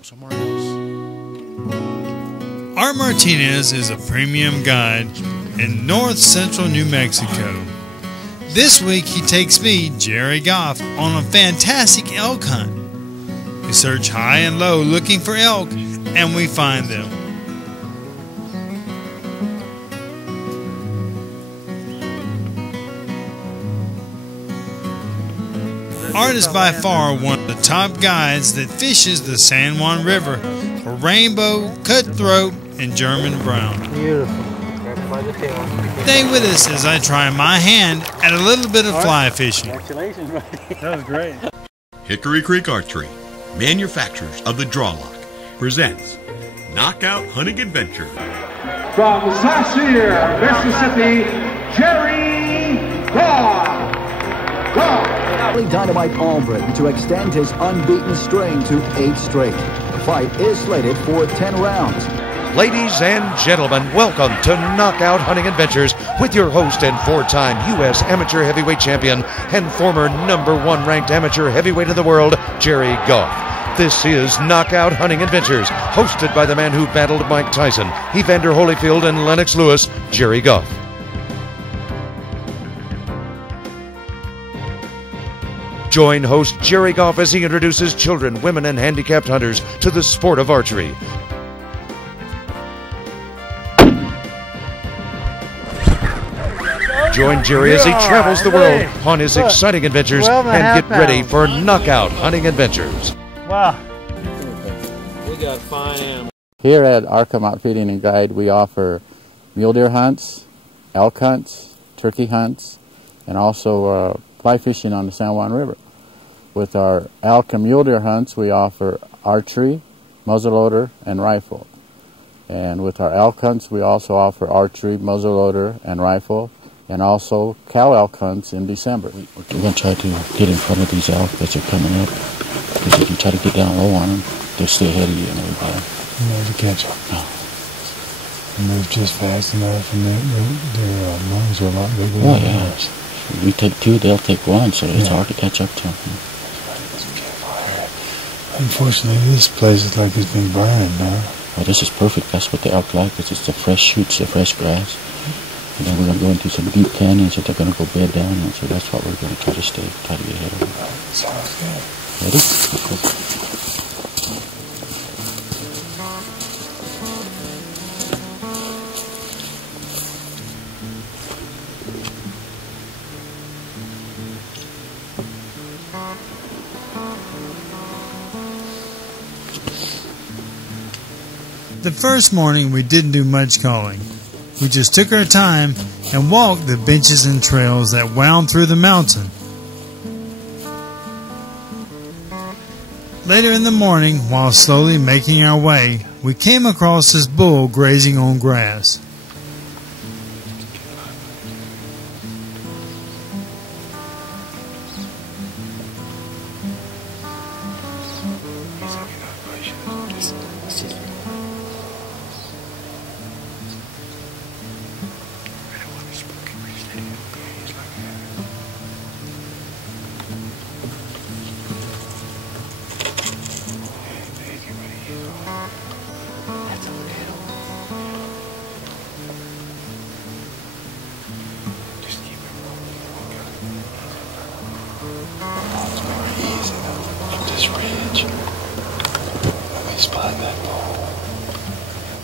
go somewhere else. Art Martinez is a premium guide in north central New Mexico. This week he takes me, Jerry Goff, on a fantastic elk hunt. We search high and low looking for elk, and we find them. Art is by far one of the top guides that fishes the San Juan River for rainbow, cutthroat, and German brown. Beautiful. By the tail. Stay with us as I try my hand at a little bit of fly fishing. Congratulations, buddy. That was great. Hickory Creek Archery, manufacturers of the Drawlock, presents Knockout Hunting Adventure. From Saucier, Mississippi, Jerry Goff. Goff. Dynamite Albritton to extend his unbeaten string to 8 straight. The fight is slated for 10 rounds. Ladies and gentlemen, welcome to Knockout Hunting Adventures with your host and 4-time U.S. Amateur Heavyweight Champion and former #1 ranked amateur heavyweight in the world, Jerry Goff. This is Knockout Hunting Adventures, hosted by the man who battled Mike Tyson, Evander Holyfield, and Lennox Lewis, Jerry Goff. Join host Jerry Goff as he introduces children, women, and handicapped hunters to the sport of archery. Join Jerry as he travels the world on his exciting adventures and get ready for Knockout Hunting Adventures. Wow. We got fine animals. Here at Arcom Outfitting and Guide, we offer mule deer hunts, elk hunts, turkey hunts, and also fly fishing on the San Juan River. With our elk and mule deer hunts, we offer archery, muzzleloader, and rifle. And with our elk hunts, we also offer archery, muzzleloader, and rifle, and also cow elk hunts in December. We're going to try to get in front of these elk as they're coming up, because if you try to get down low on them, they'll stay ahead of you and everybody. You know, to catch them. No. They move just fast enough, and their lungs are a lot bigger Oh, than yeah. ours. We take 2, they'll take 1, so it's hard to catch up to them. It's beautiful here. Unfortunately, this place is like it's been burned now. Well, this is perfect. That's what the elk like. It's just the fresh shoots, the fresh grass. And then we're going to go into some deep canyons that they're going to go bed down in, so that's what we're going to try to get ahead of them. Sounds good. Ready? The first morning we didn't do much calling. We just took our time and walked the benches and trails that wound through the mountain. Later in the morning, while slowly making our way, we came across this bull grazing on grass. Ridge. When we spotted that bull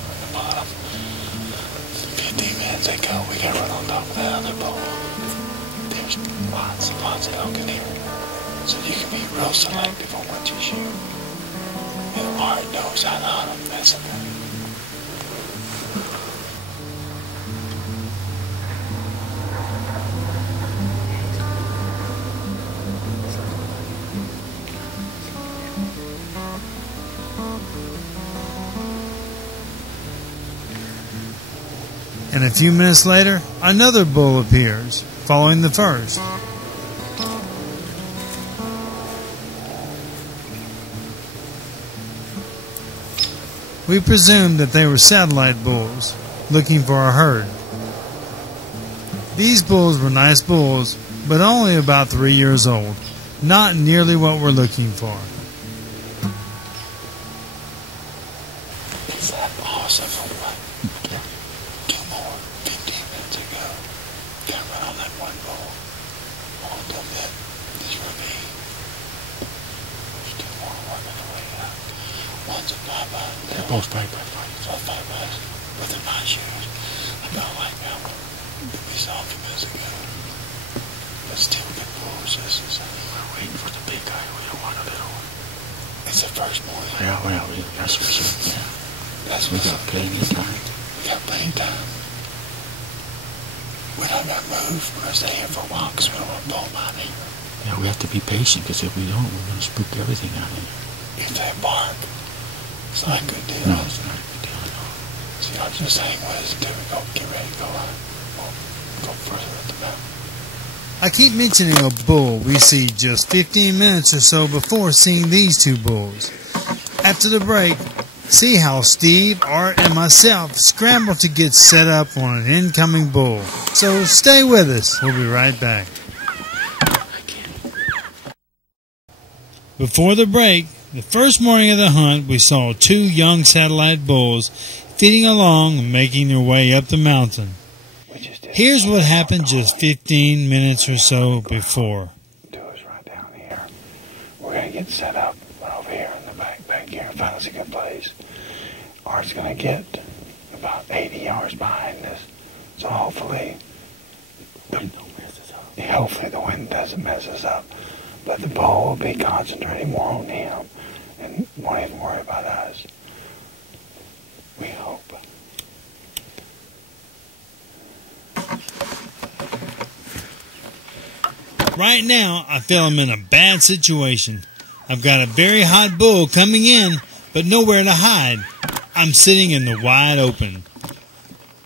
on the bottom 15 minutes ago, we got run on top of that other bull. There's lots and lots of elk in here, so you can be real selective on what you shoot. And Art knows how to hunt them. That's the thing. And a few minutes later, another bull appears, following the first. We presumed that they were satellite bulls, looking for a herd. These bulls were nice bulls, but only about 3 years old, not nearly what we're looking for. little bit. This will be. There's two more working their way out. One's a 5x. They're both 5x5s. Both 5x. But they're my shoes. I don't like that one. We saw a few minutes ago. But still good bulls. We're waiting for the big guy. We don't want a little one. It's the first morning. Yeah, that's for sure. Yeah. We got plenty of time. We got plenty of time. We're not going to move because they're here for a while because we don't want to blow them out either. Yeah, we have to be patient because if we don't, we're going to spook everything out of here. If they bark, it's not a good deal. No, it's not a good deal at all. So y'all just hang with us until we go get ready to go on. We'll go further at the mountain. I keep mentioning a bull we see just 15 minutes or so before seeing these two bulls. After the break, see how Steve, Art, and myself scramble to get set up on an incoming bull. So stay with us. We'll be right back. Before the break, the first morning of the hunt, we saw two young satellite bulls feeding along and making their way up the mountain. Here's what happened just 15 minutes or so before. Do is right down here. We're going to get set up over here in the back here and find us a good place. Art's going to get about 80 yards behind us. So hopefully the wind doesn't mess us up. But the bull will be concentrating more on him and won't even worry about us. We hope. Right now, I feel I'm in a bad situation. I've got a very hot bull coming in, but nowhere to hide. I'm sitting in the wide open.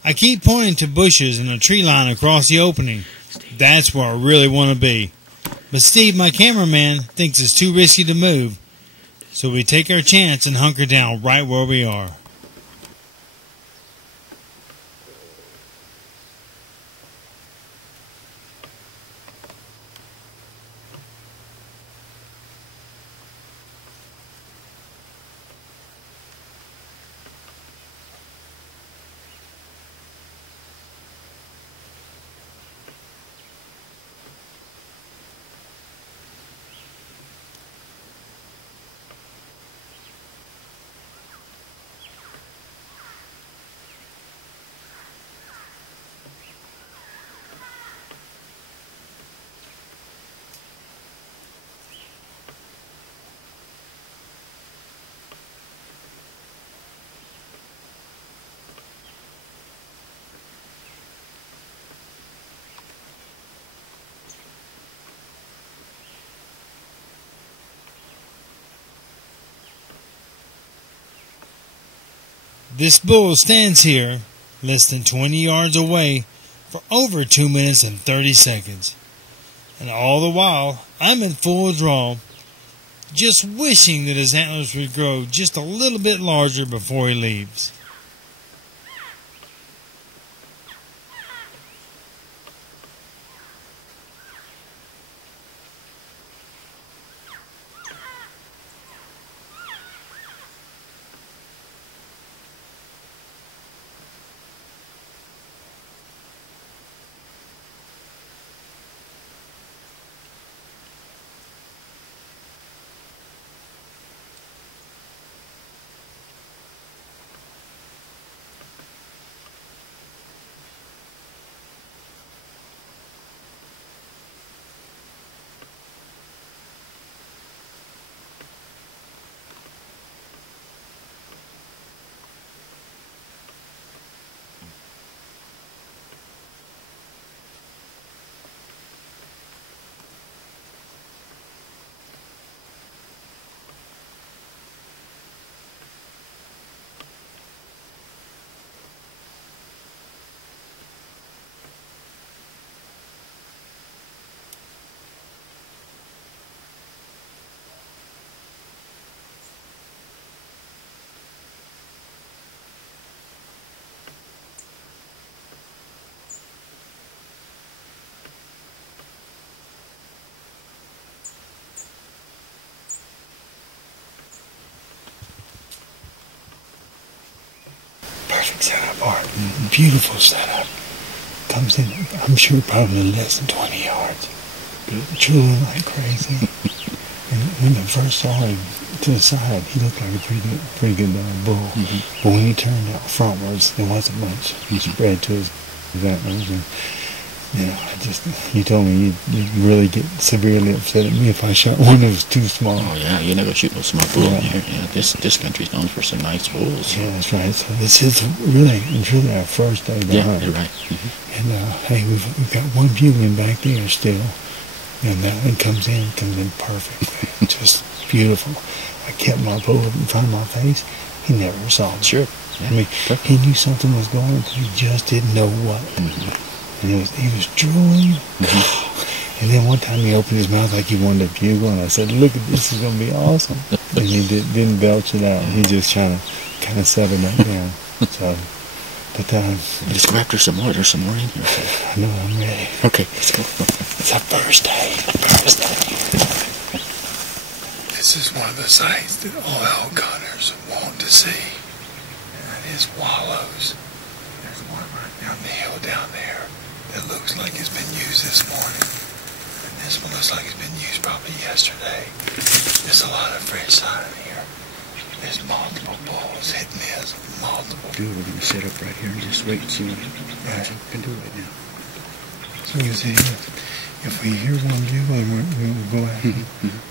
I keep pointing to bushes and a tree line across the opening. That's where I really want to be. But Steve, my cameraman, thinks it's too risky to move. So we take our chance and hunker down right where we are. This bull stands here, less than 20 yards away, for over 2 minutes and 30 seconds. And all the while, I'm in full draw, just wishing that his antlers would grow just a little bit larger before he leaves. Perfect setup, Art. Beautiful setup. Comes in, I'm sure, probably less than 20 yards. drooling like crazy. And when I first saw him to the side, he looked like a pretty good bull. But when he turned out frontwards, there wasn't much spread to his antlers. And you told me you'd really get severely upset at me if I shot one that was too small. Oh yeah, you're not gonna shoot no small bull in here. Yeah, this country's known for some nice bulls. Yeah, that's right. So this is really and truly our first day to hunt. You're right. And hey, we've got one bugling back there still, and it comes in perfectly, just beautiful. I kept my bow in front of my face. He never saw me. Sure. Yeah, I mean, he knew something was going on, he just didn't know what. And he was drooling. And then one time he opened his mouth like he wanted to bugle, and I said, "Look, this is going to be awesome." And he didn't belch it out. He just trying to kind of settle that down. So, but just go after some more. There's some more in here. So. I know, I'm ready. Okay, let's go. It's our first day. This is one of the sights that all elk hunters want to see. And it is wallows. There's one right down the hill down there that looks like it's been used this morning. And this one looks like it's been used probably yesterday. There's a lot of fresh sign here. There's multiple bulls hitting this. Multiple. Dude, we're going to sit up right here and just wait and see what we can do right now. So you see, if we hear one bugling, we'll go after him.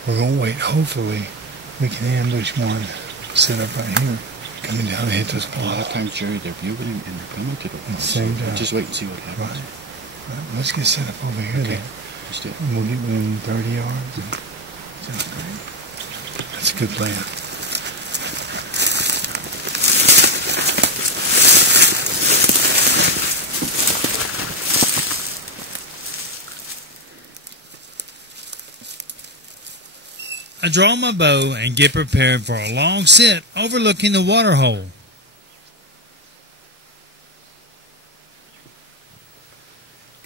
We're going to wait. Hopefully, we can ambush one. Sit up right here. Coming down and hit this ball. A lot of times, Jerry, they're bugling and they're coming to the ball. Same time. Just wait and see what happens. Right. Let's get set up over here then. Let's do it. And we'll get within 30 yards. Sounds great. That's a good plan. I draw my bow and get prepared for a long sit overlooking the water hole.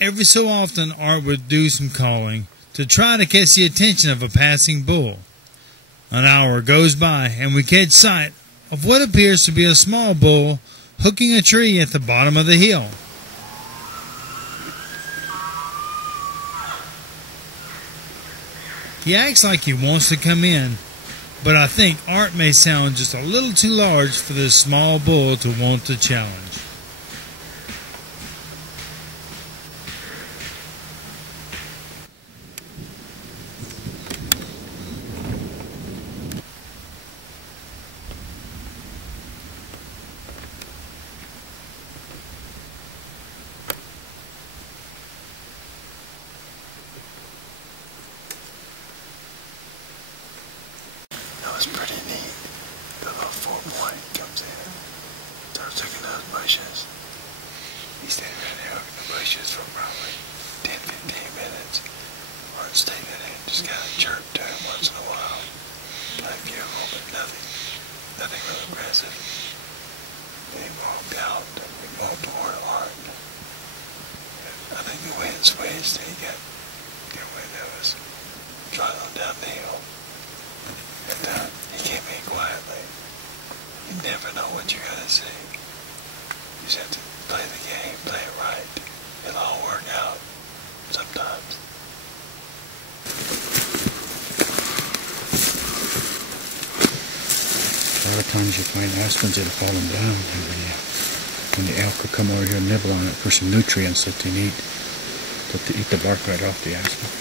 Every so often, Art would do some calling to try to catch the attention of a passing bull. An hour goes by and we catch sight of what appears to be a small bull hooking a tree at the bottom of the hill. He acts like he wants to come in, but I think Art may sound just a little too large for this small bull to want to challenge. That was pretty neat. The little 4-point comes in, starts looking at those bushes. He's standing right there looking at the bushes for probably 10-15 minutes. Art stayed in there and just kind of chirped to him once in a while. Play bugle, but nothing really aggressive. Then he walked out and we walked toward Art. I think the wind switched and he got wind of us trotting down the hill. And he came in quietly. You never know what you're going to see. You just have to play the game, play it right. It'll all work out sometimes. A lot of times you find aspens that have fallen down, and when the elk will come over here and nibble on it for some nutrients that they need, that they eat the bark right off the aspen.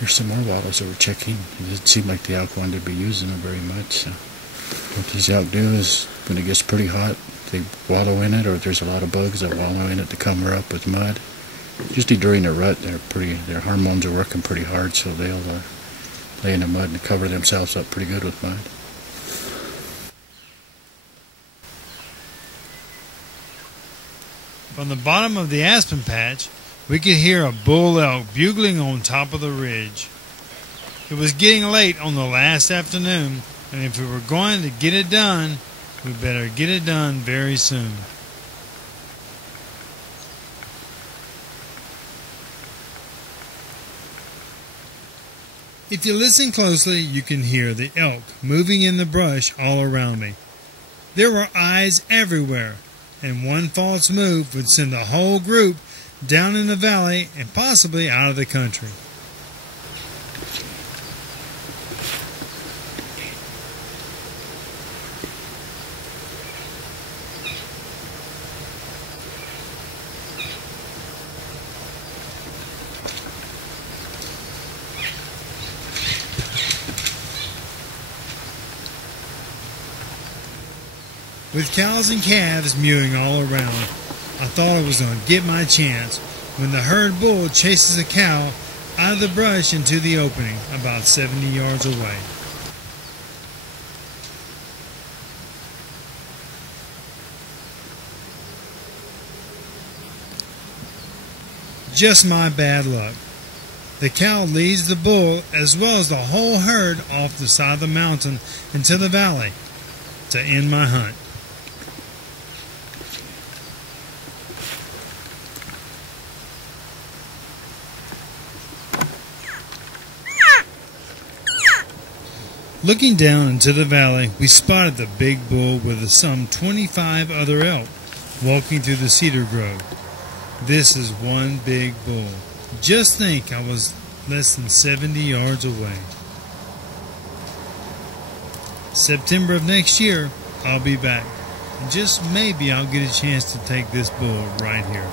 There's some more wallows that we're checking. It doesn't seem like the elk wanted to be using them very much. So what these elk do is, when it gets pretty hot, they wallow in it, or if there's a lot of bugs, they wallow in it to cover up with mud. Usually during a rut, their hormones are working pretty hard, so they'll lay in the mud and cover themselves up pretty good with mud. From the bottom of the aspen patch, we could hear a bull elk bugling on top of the ridge. It was getting late on the last afternoon, and if we were going to get it done, we better get it done very soon. If you listen closely, you can hear the elk moving in the brush all around me. There were eyes everywhere, and one false move would send the whole group down in the valley, and possibly out of the country. With cows and calves mewing all around, I thought I was going to get my chance when the herd bull chases a cow out of the brush into the opening about 70 yards away. Just my bad luck. The cow leads the bull as well as the whole herd off the side of the mountain into the valley to end my hunt. Looking down into the valley, we spotted the big bull with some 25 other elk walking through the cedar grove. This is one big bull. Just think, I was less than 70 yards away. September of next year, I'll be back. And just maybe I'll get a chance to take this bull right here.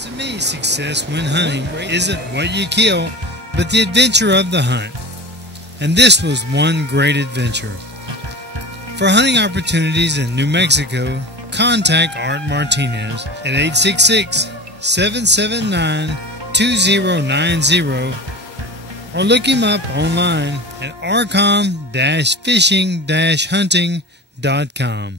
To me, success when hunting isn't what you kill, but the adventure of the hunt. And this was one great adventure. For hunting opportunities in New Mexico, contact Art Martinez at 866-779-2090 or look him up online at arcom-fishing-hunting.com.